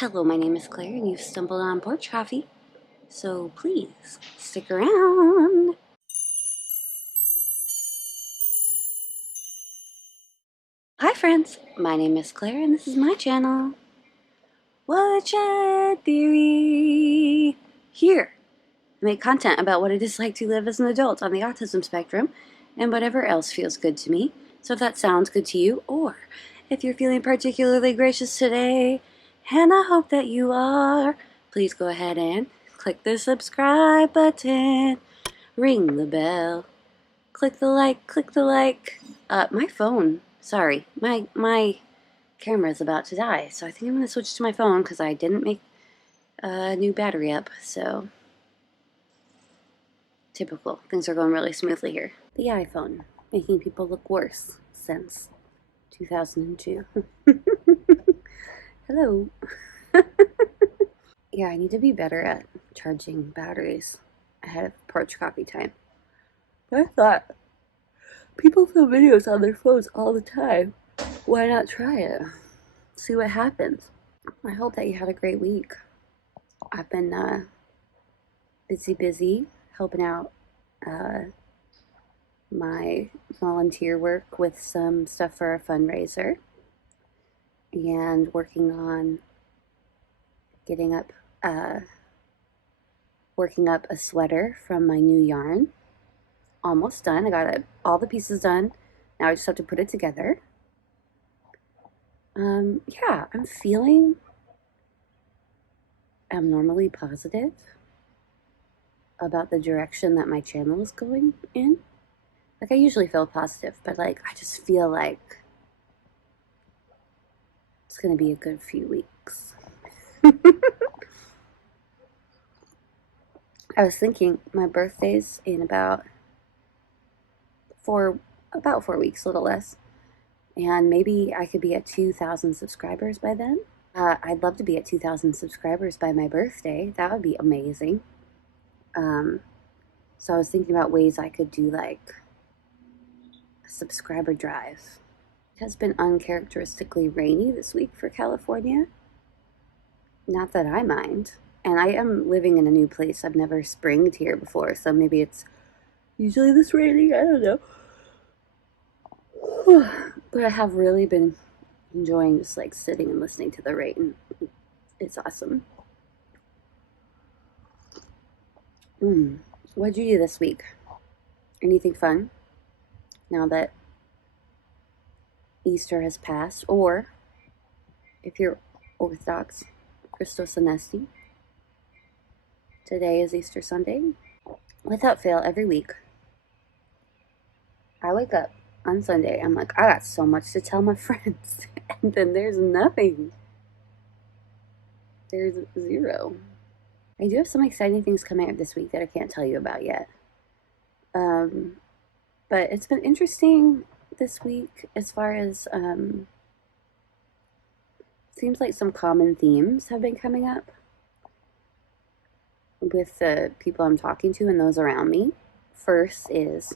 Hello, my name is Claire, and you've stumbled on Porch Coffee, so please stick around. Hi, friends. My name is Claire, and this is my channel, Woodshed Theory. Here, I make content about what it is like to live as an adult on the autism spectrum, and whatever else feels good to me. So if that sounds good to you, or if you're feeling particularly gracious today, and I hope that you are, please go ahead and click the subscribe button, ring the bell, click the like. My phone, sorry, my camera's about to die, so I think I'm going to switch to my phone because I didn't make a new battery up, so typical. Things are going really smoothly here. The iPhone, making people look worse since 2002. Hello. Yeah, I need to be better at charging batteries ahead of porch coffee time. But I thought, people film videos on their phones all the time. Why not try it? See what happens. I hope that you had a great week. I've been busy helping out my volunteer work with some stuff for a fundraiser and working on working up a sweater from my new yarn. Almost done. I got all the pieces done. Now I just have to put it together. Yeah, I'm feeling abnormally positive about the direction that my channel is going in. Like, I usually feel positive, but like, I just feel like it's gonna be a good few weeks. I was thinking my birthday's in about 4 weeks, a little less. And maybe I could be at 2,000 subscribers by then. I'd love to be at 2,000 subscribers by my birthday. That would be amazing. So I was thinking about ways I could do like a subscriber drive. It has been uncharacteristically rainy this week for California. Not that I mind. And I am living in a new place. I've never springed here before, so maybe it's usually this rainy. I don't know. But I have really been enjoying just like sitting and listening to the rain. It's awesome. What'd you do this week? Anything fun? Now that Easter has passed, or if you're Orthodox, Christos Anesti, today is Easter Sunday. Without fail, every week, I wake up on Sunday, I'm like, I got so much to tell my friends, and then there's nothing. There's zero. I do have some exciting things coming up this week that I can't tell you about yet. But it's been interesting this week as far as seems like some common themes have been coming up with the people I'm talking to and those around me. First is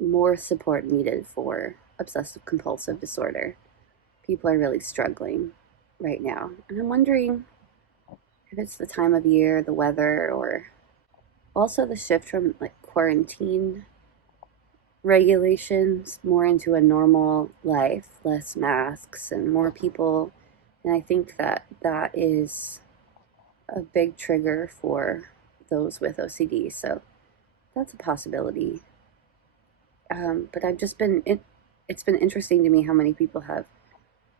more support needed for obsessive compulsive disorder. People are really struggling right now, and I'm wondering if it's the time of year, the weather, or also the shift from like quarantine regulations more into a normal life, less masks and more people. And I think that that is a big trigger for those with OCD, so that's a possibility. But I've just been, it's been interesting to me how many people have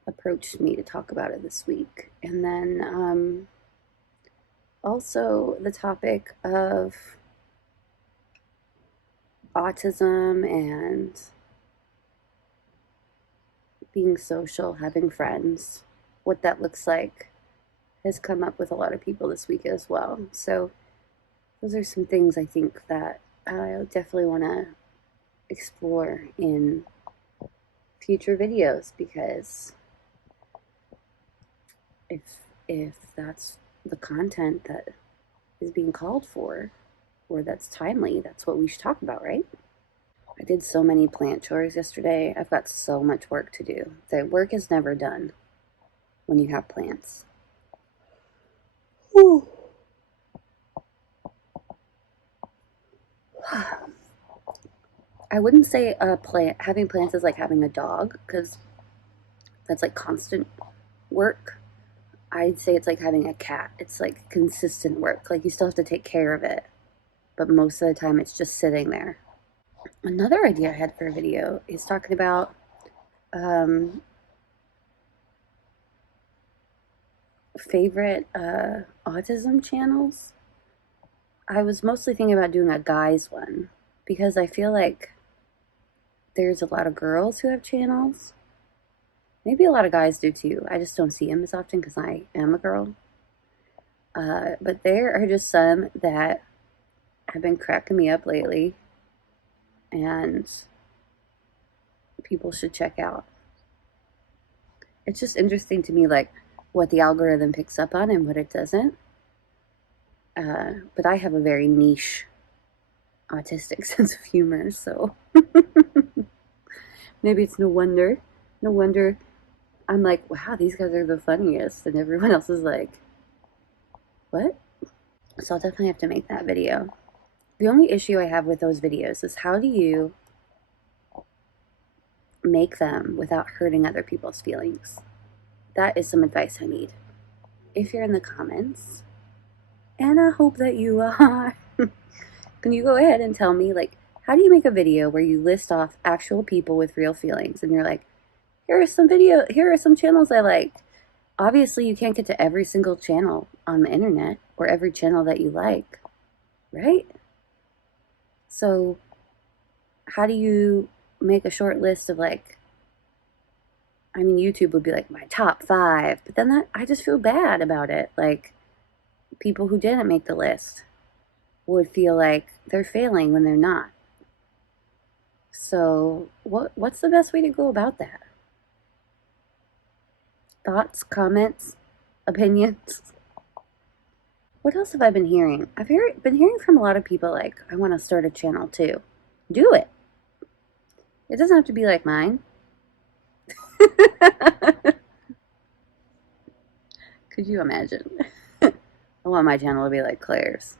approached me to talk about it this week. And then also the topic of autism and being social, having friends, what that looks like has come up with a lot of people this week as well. So those are some things I think that I definitely want to explore in future videos, because if that's the content that is being called for, or that's timely, that's what we should talk about, right? I did so many plant chores yesterday. I've got so much work to do. The work is never done when you have plants. Whew. I wouldn't say having plants is like having a dog, because that's like constant work. I'd say it's like having a cat. It's like consistent work. Like you still have to take care of it, but most of the time it's just sitting there. Another idea I had for a video is talking about favorite autism channels. I was mostly thinking about doing a guys one because I feel like there's a lot of girls who have channels. Maybe a lot of guys do too. I just don't see them as often because I am a girl. But there are just some that have been cracking me up lately, and people should check out. It's just interesting to me, like what the algorithm picks up on and what it doesn't. But I have a very niche autistic sense of humor, so maybe it's no wonder. No wonder I'm like, wow, these guys are the funniest, and everyone else is like, what? So I'll definitely have to make that video. The only issue I have with those videos is how do you make them without hurting other people's feelings? That is some advice I need. If you're in the comments, and I hope that you are, can you go ahead and tell me, like, how do you make a video where you list off actual people with real feelings and you're like, here are some channels I like. Obviously, you can't get to every single channel on the internet or every channel that you like, right? So how do you make a short list of, like, I mean, YouTube would be like my top 5, but then I just feel bad about it. Like, people who didn't make the list would feel like they're failing when they're not. So what's the best way to go about that? Thoughts, comments, opinions? What else have I been hearing? I've been hearing from a lot of people like, I want to start a channel too. Do it. It doesn't have to be like mine. Could you imagine? I want my channel to be like Claire's.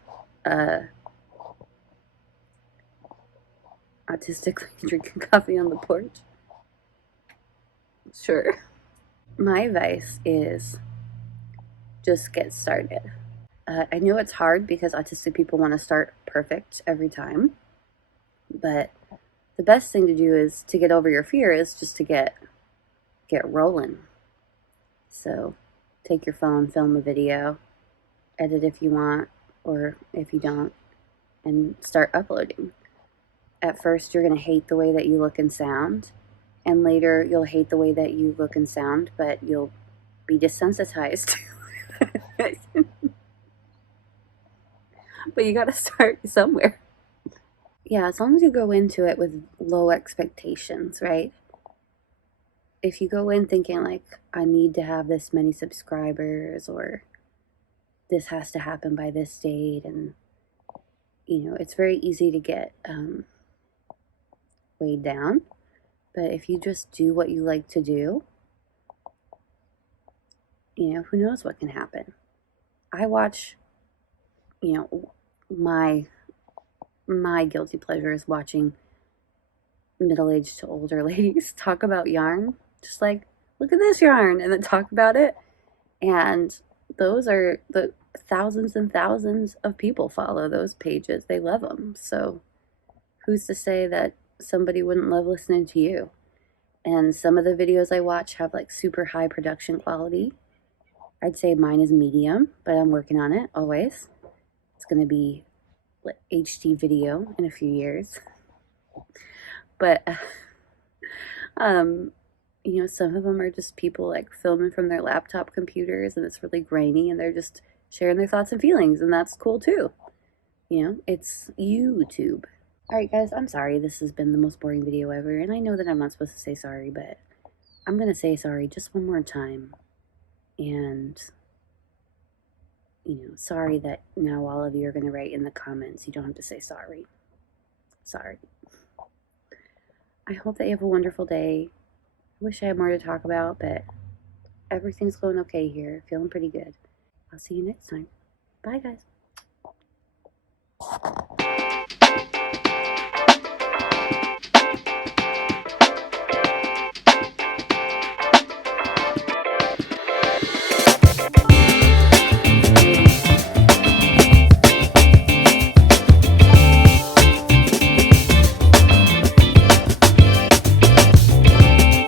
Autistically drinking coffee on the porch. Sure. My advice is just get started. I know it's hard because autistic people want to start perfect every time, but the best thing to do is to get over your fear is just to get rolling. So take your phone, film a video, edit if you want, or if you don't, and start uploading. At first, you're going to hate the way that you look and sound, and later you'll hate the way that you look and sound, but you'll be desensitized. But you got to start somewhere. Yeah, as long as you go into it with low expectations, right? If you go in thinking like, I need to have this many subscribers, or this has to happen by this date, and it's very easy to get weighed down. But if you just do what you like to do, who knows what can happen. I watch, my guilty pleasure is watching middle-aged to older ladies talk about yarn. Just like, look at this yarn, and then talk about it. And those are the thousands and thousands of people follow those pages. They love them. So who's to say that somebody wouldn't love listening to you? And some of the videos I watch have like super high production quality. I'd say mine is medium, but I'm working on it always. It's going to be HD video in a few years. But some of them are just people like filming from their laptop computers, and it's really grainy, and they're just sharing their thoughts and feelings, and that's cool too. It's YouTube. All right, guys, I'm sorry. This has been the most boring video ever, and I know that I'm not supposed to say sorry, but I'm going to say sorry just one more time. And, sorry that now all of you are going to write in the comments. You don't have to say sorry. Sorry. I hope that you have a wonderful day. I wish I had more to talk about, but everything's going okay here. Feeling pretty good. I'll see you next time. Bye, guys.